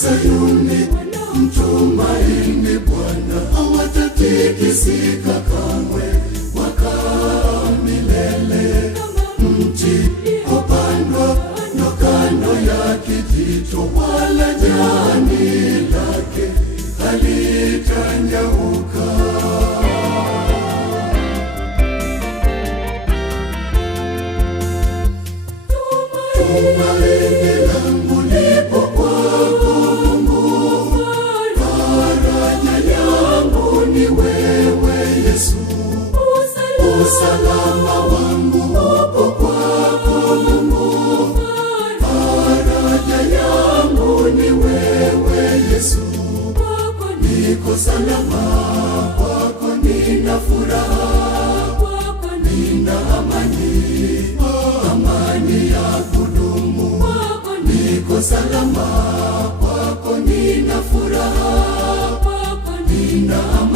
Sayuni mtumaini Bwana, hawatatikisika kamwe, wakaa milele. Mti hupandwa kando ya kijito, wala jani lake halitanyauka. Tumaini langu lipo kwako Mungu, faraja yangu ni wewe Yesu. Usalama wangu upo kwako Mungu, faraja yangu ni wewe Yesu. Niko salama kwako, nina furaha kwako, nina amani ya kudumu. Niko salama kwako, nina furaha kwako, nina amani.